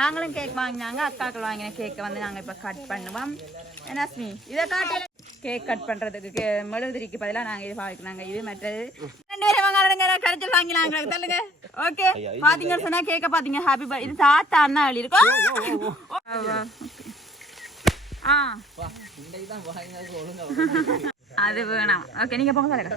நாங்களும் கேக் வாங்கினாங்க, அக்காக்கள் வாங்கின கேக்கை வந்து நாங்கள் இப்போ கட் பண்ணுவோம். என்ன அஸ்மி இதை காட்டில கேக் கட் பண்ணுறதுக்கு மெழுகுதிரிக்கு பதிலாக நாங்கள் இது வாங்கினாங்க. இது மற்றது 2 பேரும் வாங்க கரைச்சல் வாங்கினாங்க தள்ளுங்க. ஓகே பார்த்தீங்கன்னு சொன்னால் கேக்கை பார்த்தீங்க ஹாப்பி பர்த்டே. இது தாத்தா தான் அள்ளி இருக்கும். அது வேணாம். ஓகே நீங்கள் போங்க தலைக்க.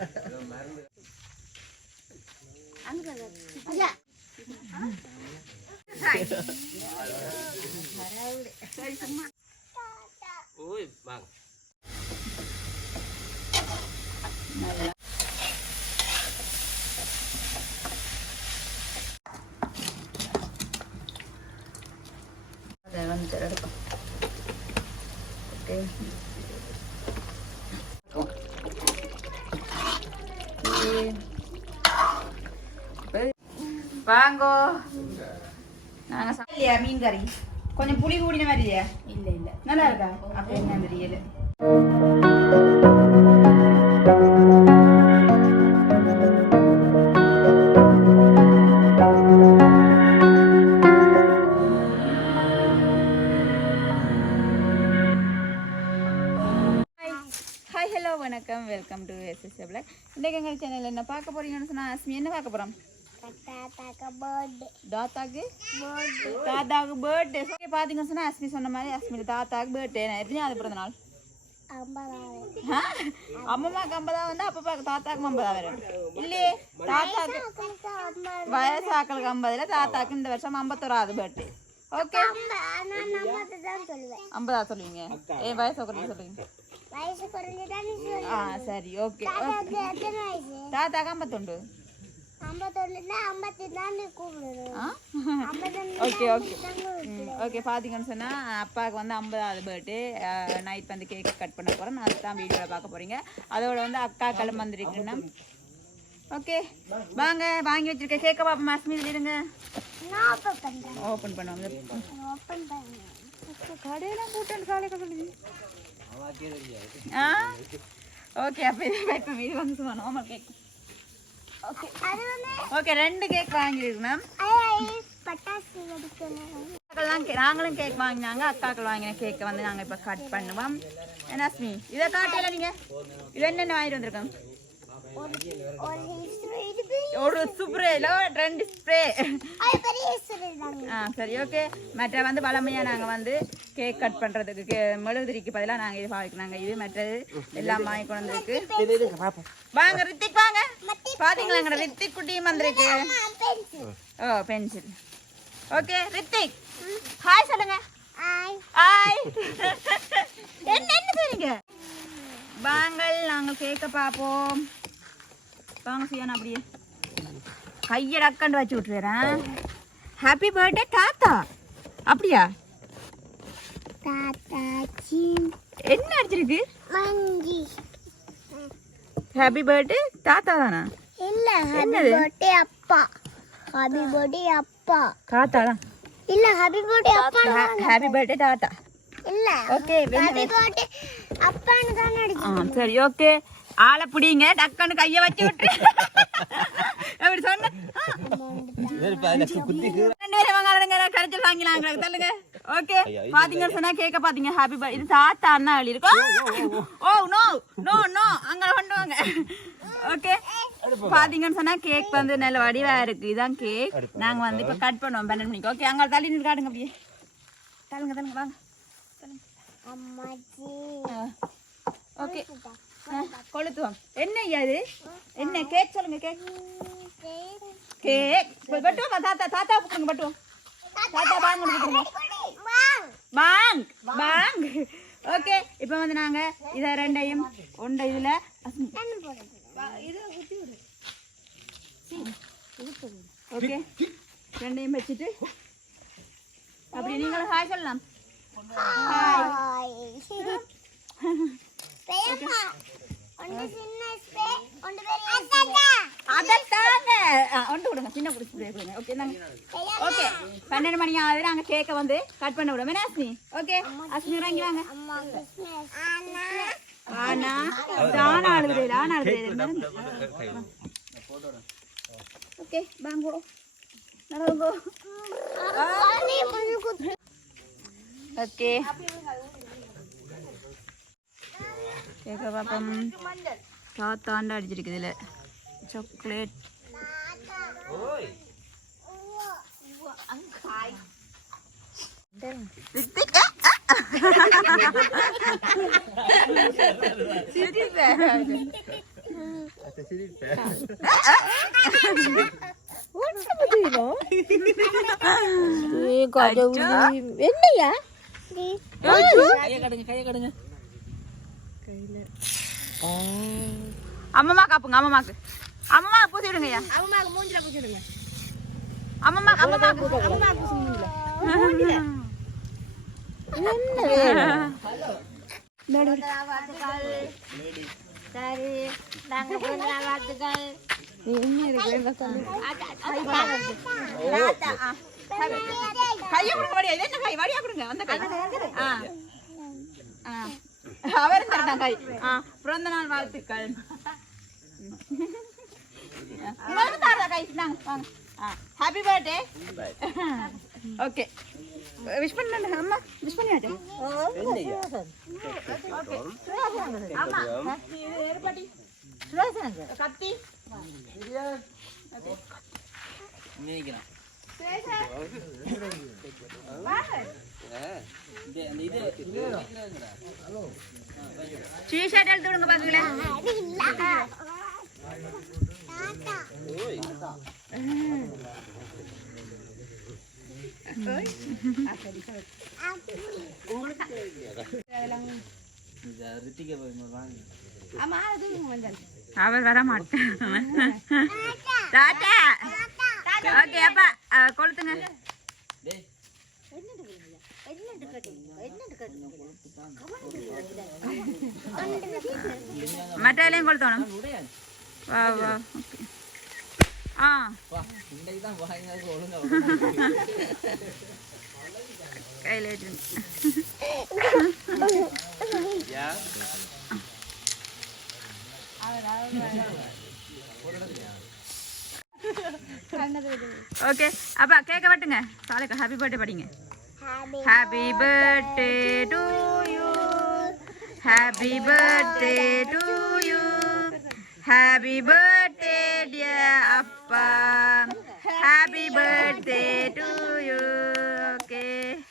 வாங்கோ நாங்க சாப்பிடலையா மீன் கறி கொஞ்சம் புளி கூடின மாதிரியா? இல்ல இல்ல நல்லா இருக்கா? அப்ப என்ன தெரியல. ஹாய் ஹலோ வணக்கம், வெல்கம் டு எஸ்எஸ் பிளாக். இன்றைக்கு எங்கள் சேனல் என்ன பார்க்க போறீங்கன்னு சொன்னா அஸ்மி என்ன பார்க்க போறோம்? தாத்தாக்கு பர்த்டே. பாத்தீங்கன்னு சொன்னா அஸ்மி சொன்ன மாதிரி அஸ்மி தாத்தாக்கு பர்த்டே. எத்தனை அது பிறந்த நாள்? அம்மாக்கு 50 வந்து அப்பா தாத்தாக்கு 50 வரும் இல்லையே? தாத்தாக்கு வயசாக்களுக்கு 50, தாத்தாக்கு இந்த வருஷம் 51வது பர்த்டே. ஓகே 50 சொல்லுவீங்க. ஏன் வயசு சொல்லுவீங்க? சரி ஓகே. தாத்தாக்கு 51. Okay okay okay. பார்த்தீங்கன்னு சொன்னால் அப்பாவுக்கு வந்து 50வது பர்த்டே. நைட் வந்து கேக் கட் பண்ண போகிறோம். அதுதான் வீடியோவில் பார்க்க போகிறீங்க. அதோட வந்து அக்கா கிளம்பு வந்துருக்குன்னா ஓகே வாங்க வாங்கி வச்சிருக்க கேக்கை பாப்பா மாஸ்மி இருங்க. ஓப்பன் பண்ணுவாங்க. கடையெல்லாம் கூட்டம் காலையில் சொல்லுது. ஓகே அப்போ இது வந்து சும்மா normal cake. Okay okay 2 cake வாங்கிருக்கு மேம். நாங்களும் கேக் வாங்கினாங்க, அக்காக்கள் வாங்கின கேக்கை வந்து நாங்கள் இப்போ கட் பண்ணுவோம். என்ன அஸ்மி இதை காட்டில நீங்கள் இது என்னென்ன வாங்கிட்டு வந்திருக்கோம்? ஒரு ஸ்ப்ரே இல்லை 2 ஸ்ப்ரே. சரி ஓகே. மற்ற வந்து வளமையாக நாங்கள் வந்து கேக் கட் பண்ணுறதுக்கு மெழுகுதிரிக்கு பதிலாக நாங்கள் இது வாங்கினாங்க. இது மற்றது எல்லாம் வாங்கி கொண்டு வந்துருக்கு. வாங்க ரித்திக் வாங்க. பார்த்தீங்களா ரித்திக் குட்டியும் வந்திருக்கு. ஓ பென்சில். ஓகே ரித்திக் ஹாய் சொல்லுங்க. ஹாய் என்ன செய்றீங்க? வாங்கள் நாங்கள் கேக்க பார்ப்போம். வாங்க செய்யணும். அப்படியே கையை டக்கண்டு வச்சு விட்டுறேன். ஹாப்பி பர்த்டே தாத்தா. அப்படியா? என்ன அடிச்சிருக்கு? ஹாப்பி பர்த்டே தாத்தா தானா? இல்ல ஹாப்பி பர்த்டே அப்பா. ஹாப்பி பர்த்டே அப்பா. தாத்தா தான். இல்ல ஹாப்பி பர்த்டே அப்பா. ஹாப்பி பர்த்டே தாத்தா. இல்ல ஓகே ஹாப்பி பர்த்டே அப்பான்னு தான் அடிச்சு. சரி ஓகே. ஆளை பிடிங்க டக்கன்னு கையை வச்சு விட்டு அப்படி சொன்ன கரைச்சல் வாங்கினாங்க தள்ளுங்க. ஓகே பாத்தீங்கன்னு சொன்னா கேக்க பாத்தீங்க ஹாப்பி பர்த்டே. இது தாத்தா தான் அள்ளி இருக்கும். ஓ நோ நோ நோ அங்க கொண்டு வாங்க. ஓகே பாத்தீங்கன்னு சொன்னா கேக் வந்து நல்ல வடிவா இருக்கு. இதான் கேக். நாங்க வந்து இப்ப கட் பண்ணுவோம் 12 மணிக்கு. ஓகே அங்க தள்ளி நின்று காட்டுங்க. அப்படியே தள்ளுங்க தள்ளுங்க வாங்க. ஓகே கொளுத்துவோம். என்ன இது என்ன கேக் சொல்லுங்க. கேக் கேக் பட்டுவோம். தாத்தா தாத்தா கூப்பிடுங்க பட்டுவோம். தாத்தா வாங்க வாங்க வாங்க. ஓகே இப்போ வந்து நாங்க இதை 2ஐயும் ஒன்றை இதுல ஓகே 2ஐயும் வச்சுட்டு அப்படி நீங்களும் ஹாய் சொல்லலாம். ஓகே 12 மணி ஆகுது. நாங்க கேக்க வந்து கட் பண்ண விடுவோம். என்ன அஸ்மி? ஓகே அஸ்மி இறங்கி வாங்க. ஆனா தானா அழுகுது தானா அழுகுது. ஓகே வாங்கோ நடங்கோ. ஓகே கேட்க பாப்பம் தாத்தாண்டா அடிச்சிருக்கு இதில் சாக்லேட் என்னையா அம்மா காப்புங்க அம்மாக்கு அம்மா பூசி விடுங்கய்யா அம்மாக்கு மூஞ்சில பூசி விடுங்க அம்மா அம்மாக்கு பூசி மூஞ்சில என்ன வேணும் சரி நாங்க வாழ்த்துக்கள் கையை கொடுங்க வடியா இது என்ன கை வடியா கொடுங்க அந்த கை அவர் தரட்டான் கை பிறந்த நாள் வாழ்த்துக்கள் உங்களுக்கு தாரா கை நாங்க வாங்க ஹாப்பி பர்த்டே ஓகே விஷ் பண்ணு அம்மா விஷ் பண்ணியாச்சு ஓகே ஆமா இது ஏர்படி சுரேஷ் கத்தி ஓகே நீங்கலாம் ஷீஷர்ட் எடுத்து விடுங்க பாக்குங்களேன் அவர் வர மாட்டேன் டாடா ஓகே அப்பா கொளுத்துங்க மட்டையிலையும் கொளுத்தணும் வா வா ஓகே கையில் வச்சுருங்க ஓகே அப்பா கேட்க வட்டுங்க சாலைக்கு ஹாப்பி பர்த்டே படிங்க happy birthday to you happy birthday to you happy birthday dear அப்பா happy birthday to you okay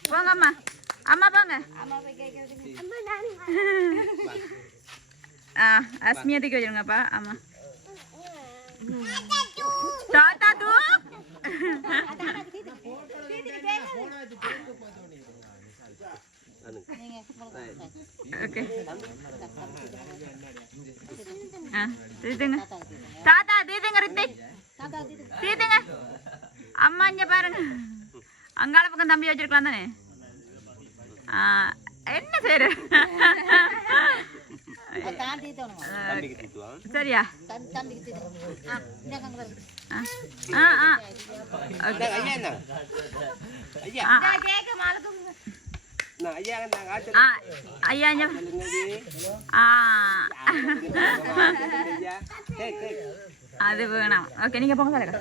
போங்க அம்மா அம்மா போங்க அஸ்மியா தூக்கி வச்சிருங்கப்பா ஆமா டாடா டூ ஓகே தீதுங்க தாத்தா தீதுங்க ரித்திக் தீதுங்க அம்மா இங்க பாருங்க அங்கால பக்கம் தம்பி வச்சிருக்கலாம் தானே என்ன செய்யற சரியா ஐயா அது வேணாம் ஓகே நீங்க போங்க தலைக்கா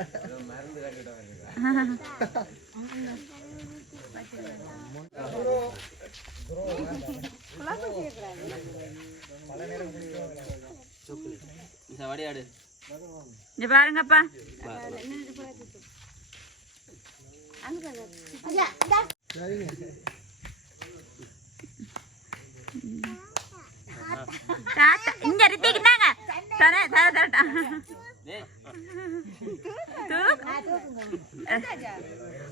இங்க பாருங்கப்பா இங்க ரித்திக்கிட்டாங்க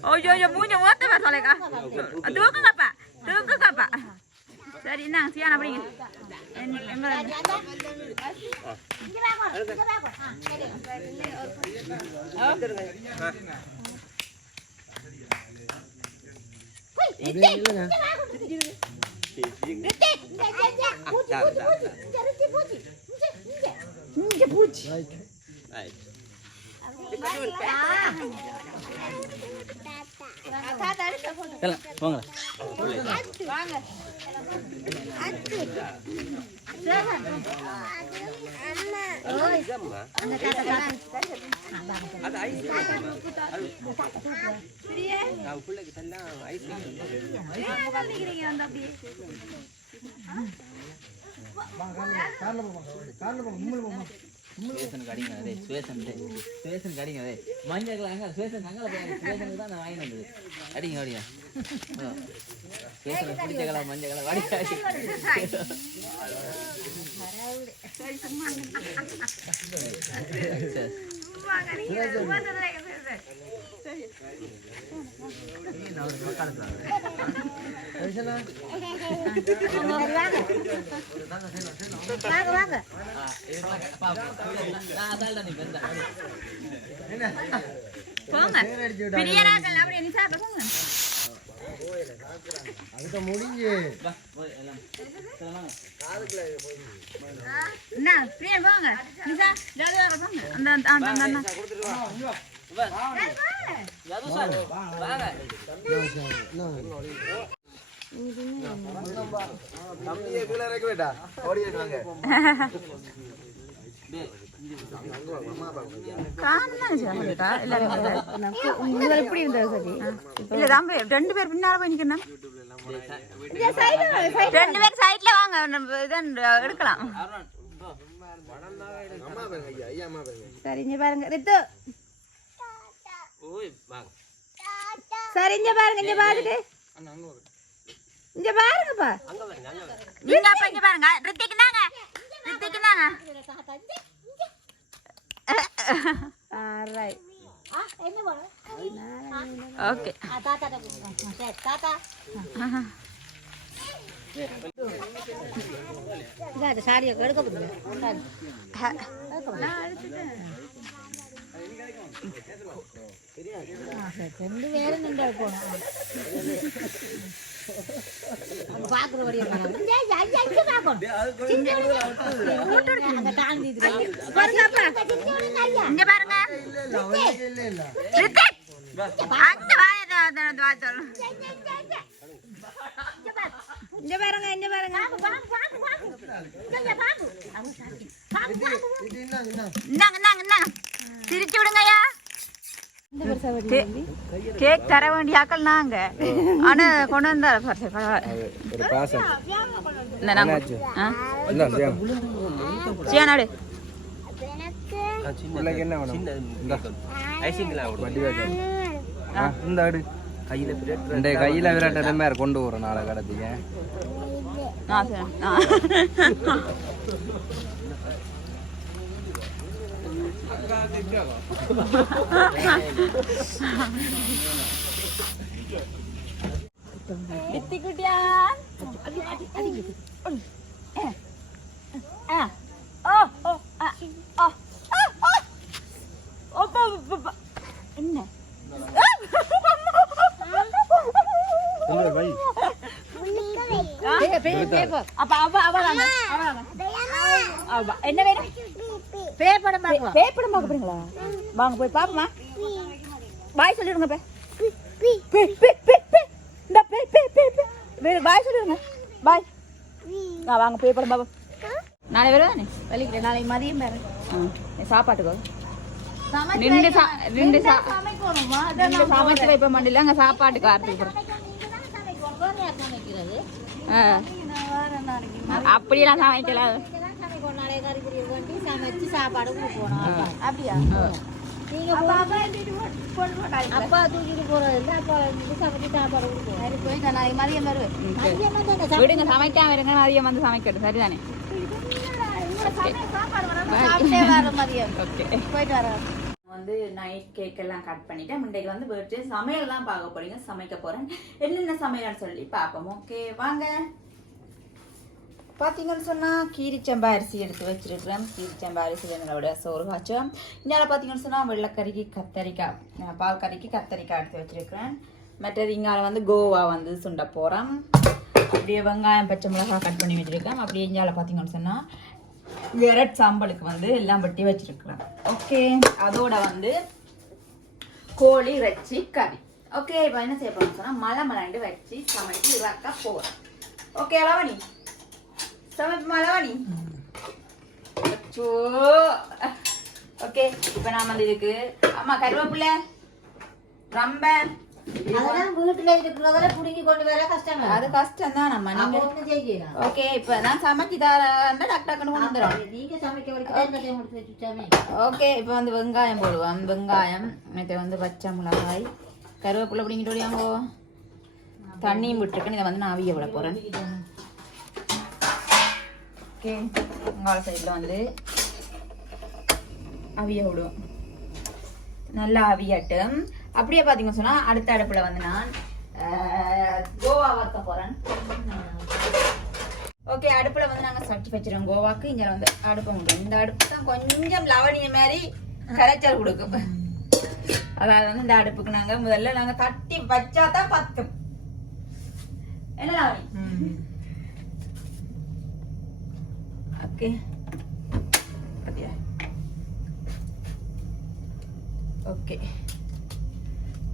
ஐயோ மூஞ்ச ஓத்தவா சொல்லுங்க தூக்குங்கப்பா தூக்குங்கப்பா சரி இந்தாங்க சியான் அப்படிங்க போங்க வாங்க சுவேசன் கடிங்க அதே சுவேசன் கடிங்க அதே மஞ்சள் சுவேசன் கங்கல சுவேசனுக்கு தான் நான் வாங்கி வந்தது அடிங்க அடிங்க சுவேசன் பிடிச்ச கலர் மஞ்சள் கலர் வாடி போங்க பிரியராக்கள் அப்படியே நிசா போங்க அதுக்கு முடிஞ்சு என்ன பிரியன் போங்க நிசா ஜாலியா போங்க அந்த அந்த அந்த தம்பியை கீழே இறக்கி விட்டா ஓடி இருக்காங்க ரெண்டு பேர் பின்னால போய் நிக்கணும் ரெண்டு பேர் சைட்ல வாங்க எடுக்கலாம் சரி இங்க பாருங்க ரித்து சரி இங்க பாருங்க இங்க பாருங்க இங்க பாருங்கப்பா நீங்க அப்ப இங்க பாருங்க ரித்திக்கு நாங்க ஆல்ரைட் என்ன பாரு ஓகே தாத்தா இங்க சாரியை எடுக்க போறீங்க ரெண்டு பேரும் நின்று போனோம் பாக்குறபடியே இங்க பாருங்க இங்க பாருங்க இங்க பாருங்க சிரிச்சு விடுங்கய்யா கேக் தர வேண்டிய ஆக்கள் நாங்க ஆனா கொண்டு வந்தா சியானாடு கையில விரட்ட மாதிரி கொண்டு வரோம் நாளை கடத்திக்க என்ன என்ன வேணும் பேப்படம் பார்க்க போறீங்களா வாங்க போய் பாப்போமா பாய் சொல்லிடுங்க பாய் சொல்லிடுங்க பாய் வாங்க பேப்படம் பாப்போம் நாளை வருவானே வலிக்கிறேன் நாளைக்கு மதியம் வேற சாப்பாட்டுக்கோ ரெண்டு சமைச்சு வைப்ப மாட்டில அங்க சாப்பாட்டுக்கு ஆரம்பிக்கிறோம் அப்படியெல்லாம் சமைக்கலாம் சமைச்சு சாப்பாடு கொடுக்கணும் அப்படியா அப்பா தூக்கிட்டு போறது இல்லை அப்பா சமைச்சு சாப்பாடு கொடுக்கணும் போய் நான் மதியம் வருவேன் விடுங்க சமைக்காம இருங்க அதிகம் வந்து சமைக்கட்டும் சரிதானே போயிட்டு வரேன் வந்து நைட் கேக் எல்லாம் கட் பண்ணிட்டேன் முண்டைக்கு வந்து பர்த்டே சமையல் தான் பார்க்க போறீங்க சமைக்க போறேன் என்னென்ன சமையல்னு சொல்லி பார்ப்போம் ஓகே வாங்க பார்த்தீங்கன்னு சொன்னால் கீரிச்சம்பா அரிசி எடுத்து வச்சிருக்கிறேன் கீரிச்சம்பா அரிசி என்னோட சோறு காய்ச்சோம் இங்கே பார்த்தீங்கன்னு சொன்னால் வெள்ளைக்கறிக்கு கத்தரிக்காய் பால் கறிக்கு கத்தரிக்காய் எடுத்து வச்சிருக்கிறேன் மற்றது இங்கே வந்து கோவா வந்து சுண்ட போகிறேன் அப்படியே வெங்காயம் பச்சை மிளகாய் கட் பண்ணி வச்சிருக்கேன் அப்படியே இங்கே பார்த்தீங்கன்னு சொன்னால் விரட் சாம்பலுக்கு வந்து எல்லாம் வெட்டி வச்சிருக்கிறேன் ஓகே அதோட வந்து கோழி இறைச்சி கறி ஓகே இப்போ என்ன செய்ய போறோம்னு சொன்னா மலை மலாண்டு வச்சு சமைச்சு இறக்க போறோம். ஓகே லவணி சமைப்பு மலவாணி. அச்சோ ஓகே இப்போ நாம வந்து இதுக்கு அம்மா கருவேப்பிலை ரொம்ப அதெல்லாம் வீட்டுல இருக்கிறதெல்லாம் புடுங்கி கொண்டு வர கஷ்டம். அது கஷ்டம் தான் நம்ம நீங்க செய்யலாம். ஓகே இப்போ நான் சமைச்சு தரேன் டக்குன்னு கொண்டு வந்துடும். நீங்க சமைக்க வரைக்கும் முடிச்சு வச்சுட்டாமே. ஓகே இப்போ வந்து வெங்காயம் போடுவோம். வெங்காயம் மற்ற வந்து பச்சை மிளகாய் கருவேப்பிலை பிடிங்கிட்டு ஓடியாங்கோ. தண்ணியும் விட்டுருக்குன்னு இதை வந்து நான் அவிய விட போகிறேன். ஓகே வெங்காய சைடில் வந்து அவிய விடுவோம். நல்லா அவியட்டும். அப்படியே பார்த்தீங்கன்னு சொன்னால் அடுத்த அடுப்பில் வந்து நான் கோவா வறுக்க போகிறேன். ஓகே அடுப்பில் வந்து நாங்கள் சட்டி வச்சிருவோம் கோவாக்கு. இங்கே வந்து அடுப்பை விடுவோம். இந்த அடுப்பு தான் கொஞ்சம் லவணிய மாதிரி கரைச்சல் கொடுக்கும். அதாவது வந்து இந்த அடுப்புக்கு நாங்கள் முதல்ல நாங்கள் தட்டி வச்சா தான் பத்தும். என்ன லவணி? ஓகே பார்த்தியா? ஓகே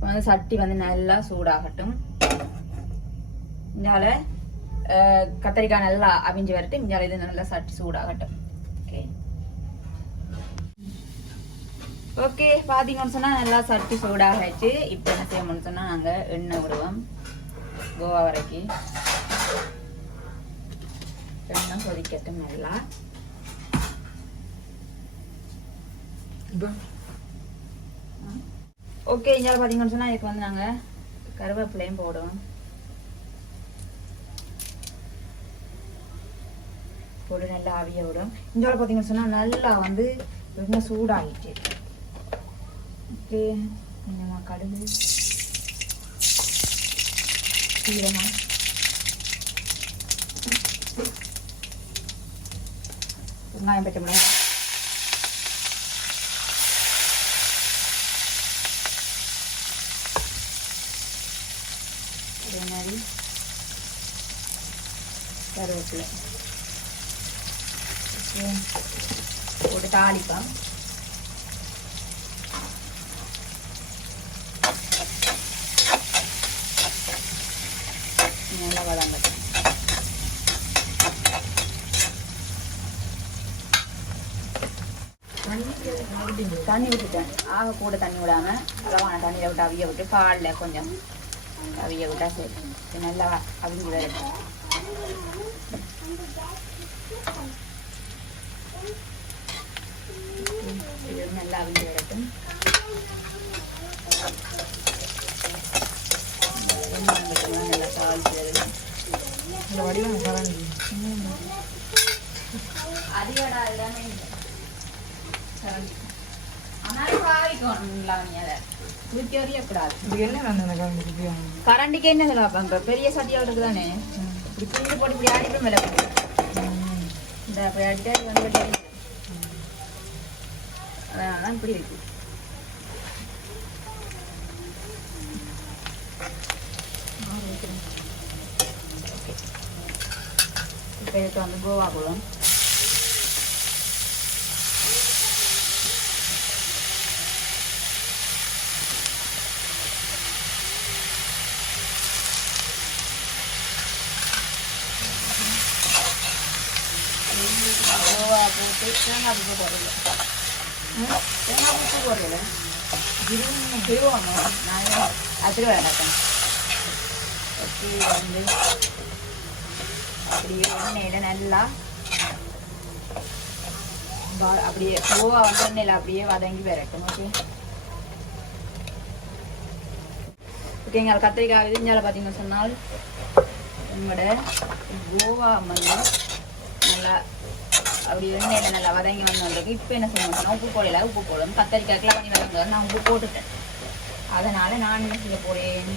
வந்து சட்டி வந்து நல்லா சூடாகட்டும். இந்தால கத்திரிக்காய் நல்லா அவிஞ்சு வரட்டும். இந்தால இது நல்லா சட்டி சூடாகட்டும். ஓகே ஓகே பார்த்தீங்கன்னு சொன்னால் நல்லா சட்டி சூடாகிடுச்சு. இப்போ என்ன செய்யணும்னு சொன்னால் நாங்கள் எண்ணெய் விடுவோம். கோவா வரைக்கும் எண்ணெய் கொதிக்கட்டும் நல்லா. ஓகே இங்கே பார்த்தீங்கன்னு சொன்னால் இதுக்கு வந்து நாங்கள் கருவேப்பிலையும் போடுவோம். போட்டு நல்லா அவிய விடும். இங்கே பார்த்தீங்கன்னு சொன்னால் நல்லா வந்து எண்ணெய் சூடாகிட்டு. ஓகே கொஞ்சமாக கடுகு சீரகம் வெங்காயம் பச்சை மிளகாய் அதே மாதிரி கருவேப்பிலை போட்டு தாளிப்போம். நல்லா வதங்கட்டும். தண்ணி விட்டுட்டேன். ஆக கூட தண்ணி விடாம அளவான தண்ணியில் விட்டு அவிய விட்டு பாலில் கொஞ்சம் அவிய விட்டா சரி நல்லா அவிஞ்சு வரட்டும். இது நல்லா அவிஞ்சு வரட்டும். நல்லா தாளிச்சு வருது. இந்த வடிவம் கரண்டி அதிகடா எல்லாமே கரண்டி ஆனாலும் பாவிக்கணும்ல நீ அதை தூக்கி வரையக்கூடாது. கரண்டிக்கு என்ன சொல்லுவாங்க பெரிய சட்டியாக இருக்குதானே இப்படி புரிஞ்சு போட்டு இப்படி ஆடிட்டு மேலே இந்த அப்படி அடிட்டா வந்து அதனால தான் இப்படி இருக்கு. இப்போ இதுக்கு வந்து கோவா குளம் கோவா போட்டு தேங்காய் பூ போடல. தேங்காய் பூ போடல திருவோம் நான் அது வேண்டாம். ஓகே வந்து அப்படியே எண்ணெயில் நல்லா அப்படியே கோவா வந்து எண்ணெயில் அப்படியே வதங்கி வரட்டும். ஓகே ஓகேங்க கத்திரிக்காய் விதிஞ்சால பார்த்தீங்கன்னு சொன்னால் உங்களோட கோவா வந்து நல்லா அப்படி எண்ணெயில் நல்லா வதங்கி வந்திருக்கு. இப்போ என்ன செய்யணும் சொன்னால் உப்பு போடல. உப்பு போடணும். கத்திரிக்காய்க்கெல்லாம் பண்ணி வதங்க நான் உப்பு போட்டுட்டேன். அதனால் நான் என்ன செய்ய போகிறேன்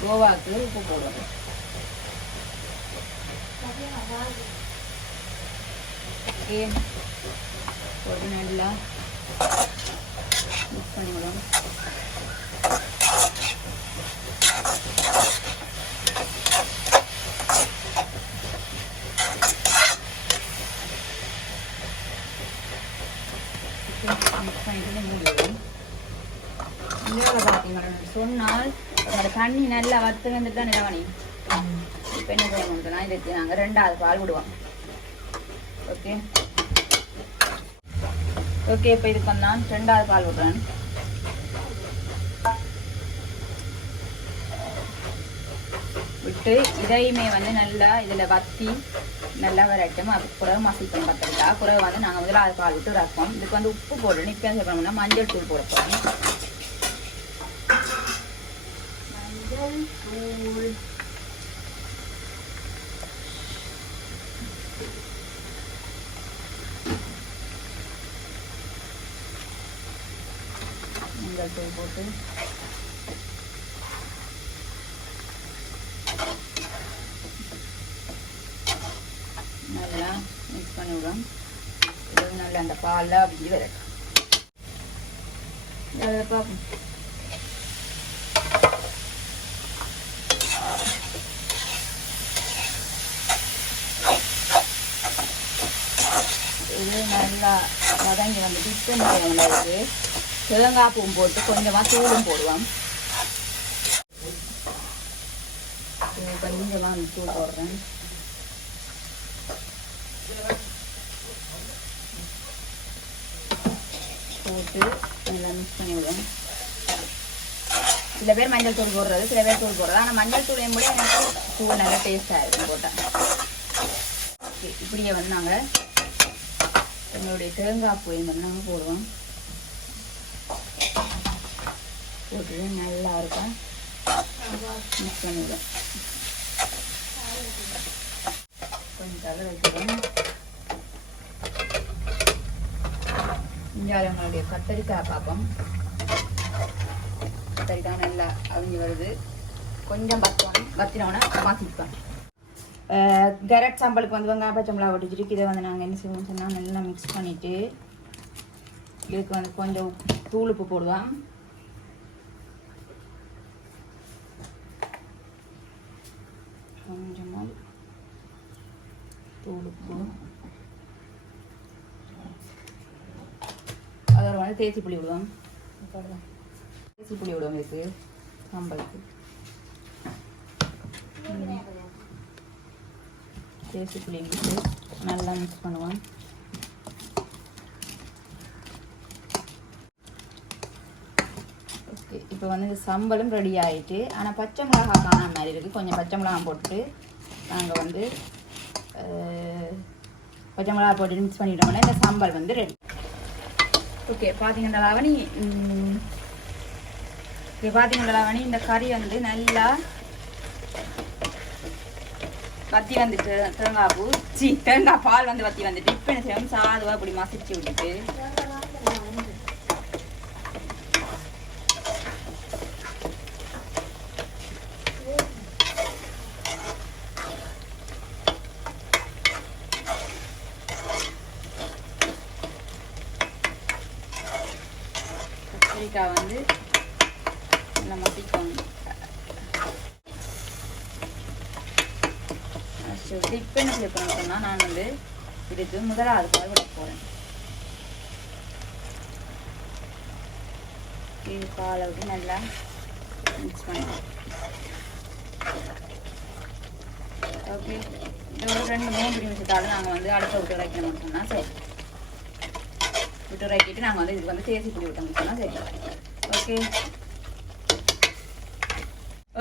கோவாக்கு உப்பு போடுவோம். ஓகே போட்டு நல்லா மிக்ஸ் பண்ணிவிடுவோம். மிக்ஸ் பண்ணிட்டு மூடி விடுவோம். பார்த்தீங்கன்னு சொன்னால் அதோட தண்ணி நல்லா வத்து வந்துட்டு தான் நிலவணி. இப்போ என்ன செய்யணும்னா இதுக்கு நாங்கள் 2வது பால் விடுவோம். ஓகே ஓகே, இப்போ இதுக்கு வந்து நான் 2வது பால் விடுறேன். விட்டு இதையுமே வந்து நல்லா இதில் வத்தி நல்லா வரட்டும். அதுக்கு பிறகு மசில் பண்ணி பார்த்துக்கிட்டா பிறகு வந்து நாங்கள் வந்து 1வது பால் விட்டு ரப்போம். இதுக்கு வந்து உப்பு போடணும். இப்போ என்ன செய்யணும்னா மஞ்சள் தூள் போட போகிறோம். மஞ்சள் தூள் மஞ்சள் தூள் போட்டு நல்லா மிக்ஸ் பண்ணி விடுவோம். இது நல்லா அந்த பாலில் அப்படி வரட்டும். பார்ப்போம். இது நல்லா வதங்கி வந்துட்டு இப்போ நல்லா தேங்காய் பூவும் போட்டு கொஞ்சமாக தூளும் போடுவோம். கொஞ்சமாக தூள் போடுறேன். போட்டு நல்லா மிக்ஸ் பண்ணி விடுவோம். சில பேர் மஞ்சள் தூள் போடுறது, சில பேர் தூள் போடுறது. ஆனால் மஞ்சள் தூளையும் கூட எனக்கு தூள் நல்லா டேஸ்டாக இருக்கும் போட்டால். ஓகே, இப்படியே வந்து நாங்கள் எங்களுடைய தேங்காய் பூவையும் வந்து நாங்கள் போடுவோம். போட்டு நல்லா இருக்கும் மிக்ஸ் பண்ணி விடுவோம். கொஞ்சம் தலை வைக்கிறோம். இங்கே நம்மளுடைய கத்தரிக்காய் பார்ப்போம். கத்தரிக்காய் நல்லா அவிஞ்சு வருது. கொஞ்சம் வத்தினோன்னா மாற்றிப்போம். கேரட் சாம்பலுக்கு வந்து வெங்காயம் பச்சை மிளகா வடிச்சிருக்கு. இதை வந்து நாங்கள் என்ன செய்வோம்னு சொன்னால் நல்லா மிக்ஸ் பண்ணிவிட்டு இதுக்கு வந்து கொஞ்சம் தூள் உப்பு போடுவோம். கொஞ்சமாக தூள் உப்பு, அதில் வந்து தேசி புளி விடுவோம். தேசி புளி விடுவோம் இதுக்கு சாம்பலுக்கு. தேசி புளி விட்டு நல்லா மிக்ஸ் பண்ணுவோம். ஓகே, இப்போ வந்து இந்த சம்பலும் ரெடி ஆகிட்டு. ஆனால் பச்சை மிளகா காணாம மாதிரி இருக்குது. கொஞ்சம் பச்சை மிளகா போட்டு நாங்கள் வந்து பச்சை மிளகா போட்டு மிக்ஸ் பண்ணிட்டோம்னா இந்த சாம்பல் வந்து ரெடி. ஓகே, பார்த்தீங்கன்னா லவணி, இது பார்த்தீங்கன்னா லவணி, இந்த கறி வந்து நல்லா வத்தி வந்துட்டு தேங்காய் பால் வந்து வத்தி வந்துட்டு இப்போ என்ன செய்யணும், சாதுவாக இப்படி மசிச்சு விட்டுட்டு கத்திரிக்காய் வந்து நல்லா மசிக்கணும். இப்போ என்ன செய்ய போறேன்னு சொன்னா, நான் வந்து இதுக்கு 1வது பால் விட போறேன். இது பாலை விட்டு நல்லா மிக்ஸ் பண்ணலாம். ஓகே, இது ஒரு 2-3 நிமிஷத்தாலும் நாங்கள் வந்து அடுப்பை விட்டு வைக்கணும்னு சொன்னால் சரி. விட்டு இறக்கிட்டு நாங்கள் வந்து இதுக்கு வந்து தேசி புளி விட்டோம்னு சொன்னால் சரி. ஓகே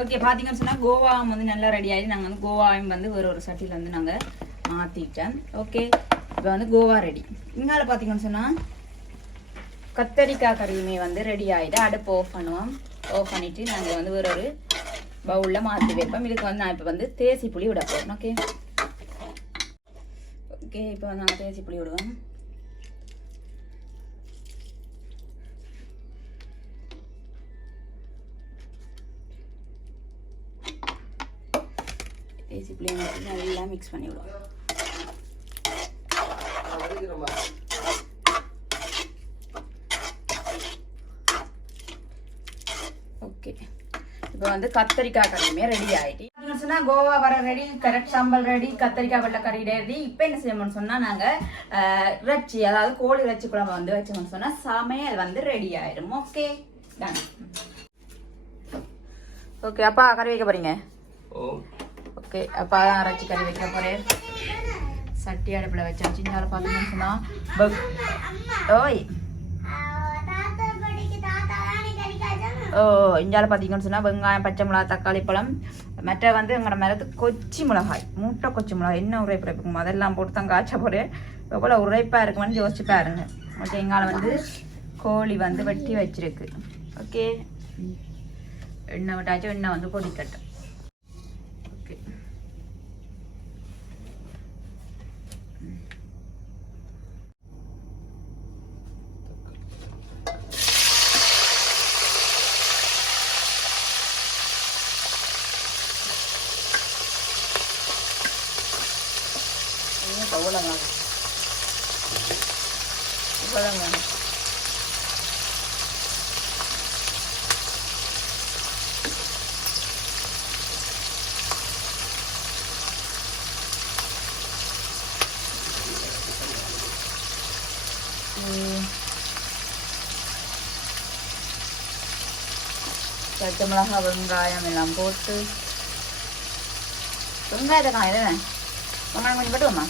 ஓகே, பார்த்தீங்கன்னு சொன்னால் கோவாவும் வந்து நல்லா ரெடி ஆகி நாங்கள் வந்து கோவாவையும் வந்து ஒரு சட்டியில் வந்து நாங்கள் மாற்றிட்டேன். ஓகே, இப்போ வந்து கோவா ரெடி. இங்கால பார்த்தீங்கன்னு சொன்னால் கத்தரிக்காய் கறியுமே வந்து ரெடி ஆகிட்டு அடுப்பு ஆஃப் பண்ணுவோம். ஆஃப் பண்ணிவிட்டு நாங்கள் வந்து ஒரு பவுலில் மாற்றி வைப்போம். இதுக்கு வந்து நான் இப்போ வந்து தேசி புளி விட போகிறேன். ஓகே ஓகே, இப்போ வந்து நாங்கள் தேசி புளி விடுவோம். தேசி புளியை நல்லா மிக்ஸ் பண்ணி விடுவோம். ஓகே, இப்போ வந்து கத்தரிக்காய் கறியுமே ரெடி ஆகிட்டு சொன்னா கோவா வர ரெடி, கரெக்ட் சாம்பல் ரெடி, கத்தரிக்காய் வெள்ளைக்கறி ரெடி. இப்போ என்ன செய்யணும்னு சொன்னா நாங்கள் இறைச்சி, அதாவது கோழி இறைச்சி குழம்பு வந்து வச்சோம்னு சொன்னா சமையல் வந்து ரெடி ஆயிடும். Okay done. ஓகே அப்பா கறி வைக்க போறீங்க ஓ ஓகே அப்பா தான் அரைச்சி கறி வைக்க போறேன் சட்டி அடுப்பில் வச்சாச்சு இங்கே பார்த்தீங்கன்னு சொன்னால் ஓய் ஓ இஞ்சால பார்த்தீங்கன்னு சொன்னால் வெங்காயம் பச்சை மிளகாய் தக்காளி பழம் மற்ற வந்து எங்களோட மரத்து கொச்சி மிளகாய் மூட்டை கொச்சி மிளகாய் என்ன உரைப்பு இருக்கும் அதெல்லாம் போட்டு தான் காய்ச்ச போகிறேன் எவ்வளோ உரைப்பாக இருக்குமான்னு யோசிச்சு பாருங்க ஓகே எங்கால வந்து கோழி வந்து வெட்டி வச்சிருக்கு ஓகே எண்ணெய் விட்டாச்சும் எண்ணெய் வந்து பொடிக்கட்டும் ஓகே பச்சை மிளகா வெங்காயம் எல்லாம் போட்டு வெங்காயத்தை காயுது வெங்காயம் கொஞ்சம் போட்டுவோம்மா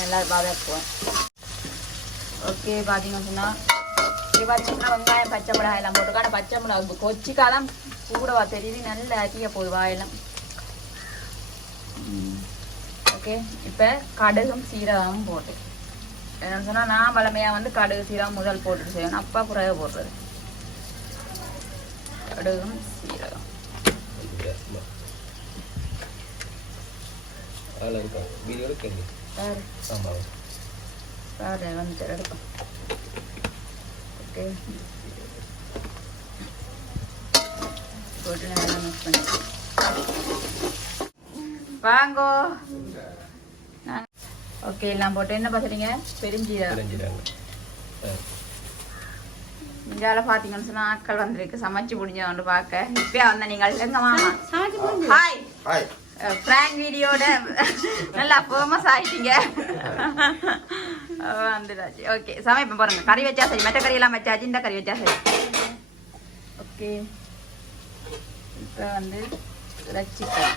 நல்லா வதக்குவேன் ஓகே பார்த்தீங்கன்னு சொன்னால் பார்த்தீங்கன்னா வெங்காயம் பச்சை மிளகாய் எல்லாம் போட்டுக்கா ஆனால் பச்சை மிளகா கொச்சிக்காதான் கூடவா தெரியுது நல்லா அட்டிய போகுது வாயெல்லாம் ஓகே இப்போ கடுகும் சீரகமும் போட்டு என்னன்னு சொன்னால் நான் வளமையாக வந்து கடுகு சீரகம் முதல் போட்டுட்டு செய்யணும் அப்பா குறைய போடுறது கடுகும் சீரகம் வந்து எடுப்போம் ஓகே போட்டு நல்லா மிக்ஸ் பண்ணி வாங்கோ ஓகே எல்லாம் போட்டு என்ன பார்க்குறீங்க பெருஞ்சீரகம் இந்தியாவில் பார்த்தீங்கன்னு சொன்னால் ஆட்கள் வந்திருக்கு சமைச்சு முடிஞ்சவங்க பார்க்க இப்பயே வந்த நீங்கள் எங்க மாமா ஹாய் ஹாய் பிராங்க் வீடியோட நல்லா ஃபேமஸ் ஆயிட்டீங்க வந்துடாச்சு ஓகே சமைப்பேன் பாருங்க கறி வச்சா சரி மற்ற கறியெல்லாம் வச்சாச்சு இந்த கறி வச்சா சரி ஓகே இப்போ வந்து இறைச்சி கறி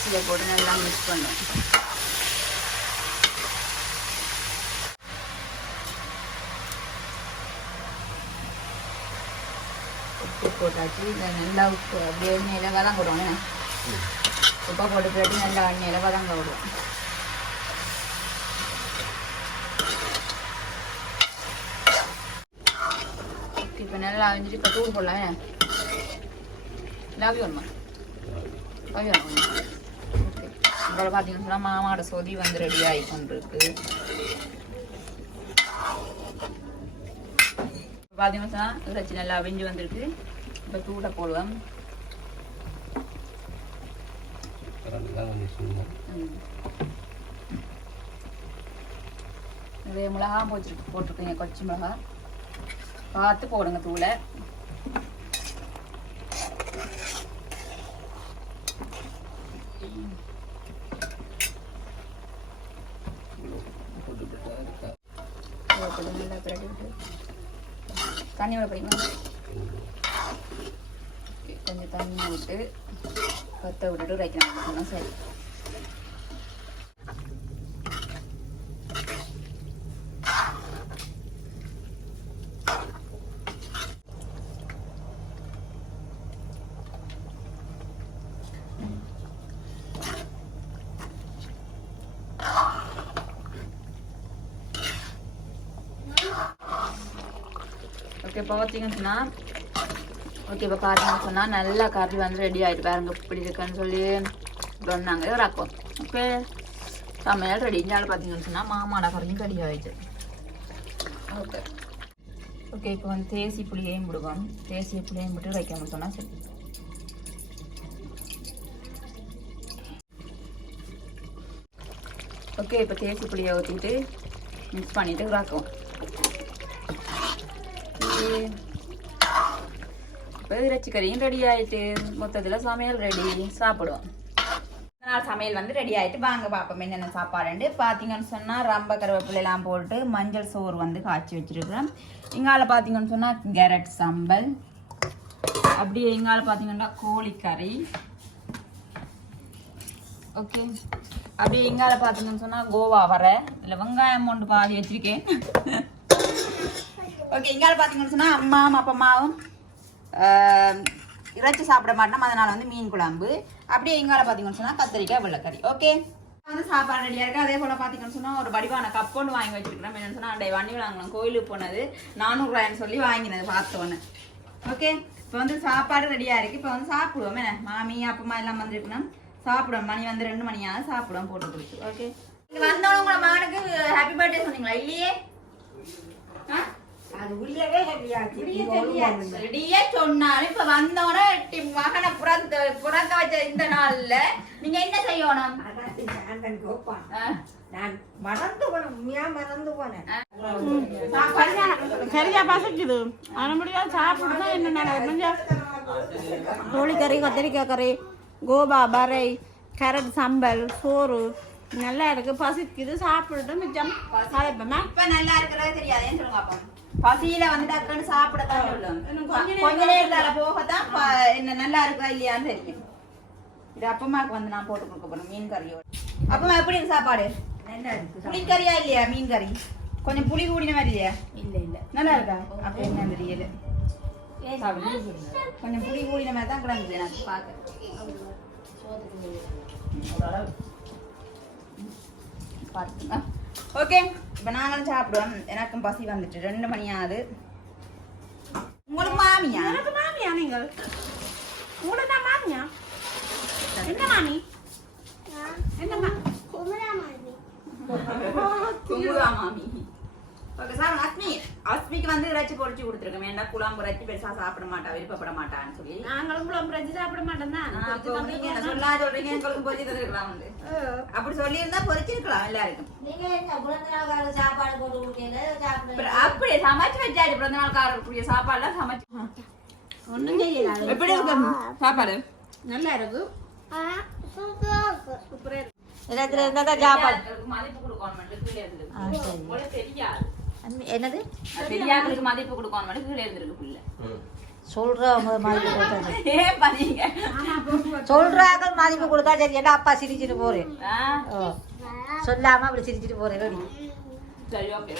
இறைச்சியை போட்டு நல்லா மிக்ஸ் பண்ணும் உப்பு போட்டாச்சு இதை நல்லா உப்பு அப்படியே எண்ணெயில் வதங்க விடுவோம் உப்பை போட்டு போட்டு நல்லா எண்ணெயில் வதங்க விடுவோம் இப்போ நல்லா அழிஞ்சிட்டு இப்போ தூள் போடலாம் லாபி வேணுமா லாபி வேணும் ஓகே இப்போ பார்த்தீங்கன்னு சொன்னால் மாமாவோட சொதி வந்து ரெடி ஆகி கொண்டிருக்கு பார்த்தீங்கன்னு சொன்னால் இறைச்சி நல்லா அவிஞ்சு வந்திருக்கு இப்போ தூளை போடுவோம் நிறைய மிளகா போட்டிருக்கீங்க கொச்சி மிளகா பார்த்து போடுங்க தூளை நல்லா பிரட்டி விட்டு தண்ணி விட போறீங்களா கொஞ்சம் தண்ணி விட்டு கொத்த விட்டுட்டு வைக்கணும் சரி ஓகே இப்போ பார்த்தீங்கன்னு சொன்னால் ஓகே இப்போ பார்த்தீங்கன்னு சொன்னால் நல்லா கறி வந்து ரெடி ஆகிட்டு பாருங்க இப்படி இருக்குன்னு சொல்லி சொன்னாங்க இறக்கும் ஓகே சமையல் ரெடி இஞ்சாலும் பார்த்தீங்கன்னு சொன்னால் மாமாட கறியும் ரெடி ஆகிடுச்சு ஓகே ஓகே இப்போ வந்து தேசி புளியையும் விடுவோம் தேசிய புளியையும் விட்டு வைக்கணும்னு சொன்னால் சரி ஓகே இப்போ தேசி புளியை ஊற்றிட்டு மிக்ஸ் பண்ணிட்டு இறக்குவோம். இப்போ இறைச்சி கறியும் ரெடி ஆயிட்டு மொத்தத்தில் சமையல் ரெடி சாப்பிடுவோம். நாள் சமையல் வந்து ரெடி ஆயிட்டு வாங்க பார்ப்போம் என்னென்ன சாப்பாடுண்டு. பார்த்தீங்கன்னு சொன்னால் ரம்ப கருவேப்பிலையெல்லாம் போட்டு மஞ்சள் சோறு வந்து காய்ச்சி வச்சிருக்கிறோம். இங்கால பார்த்தீங்கன்னு சொன்னால் கேரட் சம்பல், அப்படியே இங்கால பார்த்தீங்கன்னா கோழிக்கறி. ஓகே அப்படியே இங்கால பார்த்தீங்கன்னு சொன்னால் கோவா வர இல்லை வெங்காயம் ஒன்று பாதி வச்சிருக்கேன். ஓகே இங்கால பார்த்தீங்கன்னு சொன்னால் அம்மாவும் அப்பம்மாவும் இறைச்சி சாப்பிட மாட்டோம், அதனால வந்து மீன் குழம்பு. அப்படியே இங்கால பார்த்தீங்கன்னு சொன்னால் கத்திரிக்காய் வெள்ளைக்கறி. ஓகே வந்து சாப்பாடு ரெடியாக இருக்குது. அதே போல் பார்த்தீங்கன்னு சொன்னால் ஒரு வடிவான கப் ஒன்று வாங்கி வச்சுருக்கிறோம். என்னென்னு சொன்னால் அண்டை வண்டி வாங்கலாம், கோயிலுக்கு போனது 400 ரூபாய்ன்னு சொல்லி வாங்கினது பார்த்தோன்னு. ஓகே இப்போ வந்து சாப்பாடு ரெடியாக இருக்குது. இப்போ வந்து சாப்பிடுவோம். என்ன மாமி அப்பம்மா எல்லாம் வந்துருக்கணும், சாப்பிடுவோம். மணி வந்து 2 மணியாவது சாப்பிடுவோம் போட்டு கொடுத்து. ஓகே இங்கே வந்தவங்க உங்களை மகனுக்கு ஹாப்பி பர்த்டே சொன்னீங்களா இல்லையே? அது உள்ளவே ரெடியே சொன்னாலும் இப்ப வந்தோட மகனை புறக்க வச்ச இந்த நாள்ல நீங்க என்ன செய்யணும்? நான் மறந்து போனேன், உண்மையா மறந்து போனேன். சரியா பசிக்குது அது முடியாது சாப்பிடுதான் என்ன கோழிக்கறி கத்திரிக்காய் கறி கோபா பறை கேரட் சம்பல் சோறு நல்லா இருக்கு. பசிக்குது சாப்பிட்டு மிச்சம் சாப்பிப்போமா? இப்ப நல்லா இருக்கிறது தெரியாதேன்னு சொல்லுங்க. அப்ப பசியில வந்து டக்குன்னு சாப்பிடத்தான் சொல்லுவோம். கொஞ்ச நேரத்தால போகத்தான் என்ன நல்லா இருக்கா இல்லையான்னு தெரியும். இது அப்பமாக்கு வந்து நான் போட்டு கொடுக்க போறேன் மீன் கறியோட. அப்பமா எப்படி இருக்கு சாப்பாடு? புளிக்கறியா இல்லையா? மீன் கறி கொஞ்சம் புளி கூடின மாதிரி இல்லையா? இல்ல இல்ல நல்லா இருக்கா? அப்ப என்ன தெரியல, கொஞ்சம் புளி கூடின மாதிரி தான் கிடந்துச்சு எனக்கு பார்க்க. ஓகே இப்போ நாங்களும் சாப்பிடுவோம். எனக்கும் பசி வந்துட்டு 2 மணி ஆகுது. உங்களுக்கு மாமியா? எனக்கு மாமியா? நீங்கள் உங்களுக்கு தான் மாமியா? என்ன மாமி? என்ன குமுதா மாமி. ஓகே சார் அஸ்மிக்கு வந்து இறைச்சி பொரிச்சு கொடுத்துருக்கேன். ஏன்னா குழம்பு இறைச்சி பெருசா சாப்பிட மாட்டா, விருப்பப்பட மாட்டான்னு சொல்லி நாங்களும் குழம்பு இறைச்சி சாப்பிட மாட்டோம் தான். நீங்க என்ன சொல்லா சொல்றீங்க? எங்களுக்கு பொரிச்சு தந்துருக்கலாம் வந்து. அப்படி சொல்லி இருந்தா பொரிச்சிருக்கலாம் எல்லாருக்கும். நீங்க என்ன பிறந்த நாள் சாப்பாடு போட்டு கொடுக்கல? அப்படி சமைச்சு வச்சாச்சு. பிறந்த நாளுக்காரக்கூடிய சாப்பாடுலாம் சமைச்சு ஒன்றும் செய்யல. எப்படி இருக்கு சாப்பாடு? நல்லா இருக்கு. சூப்பரா இருக்கு. இடத்துல இருந்தா தான் சாப்பாடு. மதிப்பு கொடுக்கணும் கீழே இருந்து தெரியாது. என்னது பெரியாக்களுக்கு மதிப்பு கொடுக்கணும் கீழே இருந்திருக்கு பிள்ளை. சொல்றவங்க மதிப்பு கொடுத்தா ஏன் பண்ணீங்க? சொல்றாங்க மதிப்பு கொடுத்தா சரி. என்ன அப்பா சிரிச்சிட்டு போறேன், சொல்லாம அப்படி சிரிச்சிட்டு போறேன். சரி ஓகே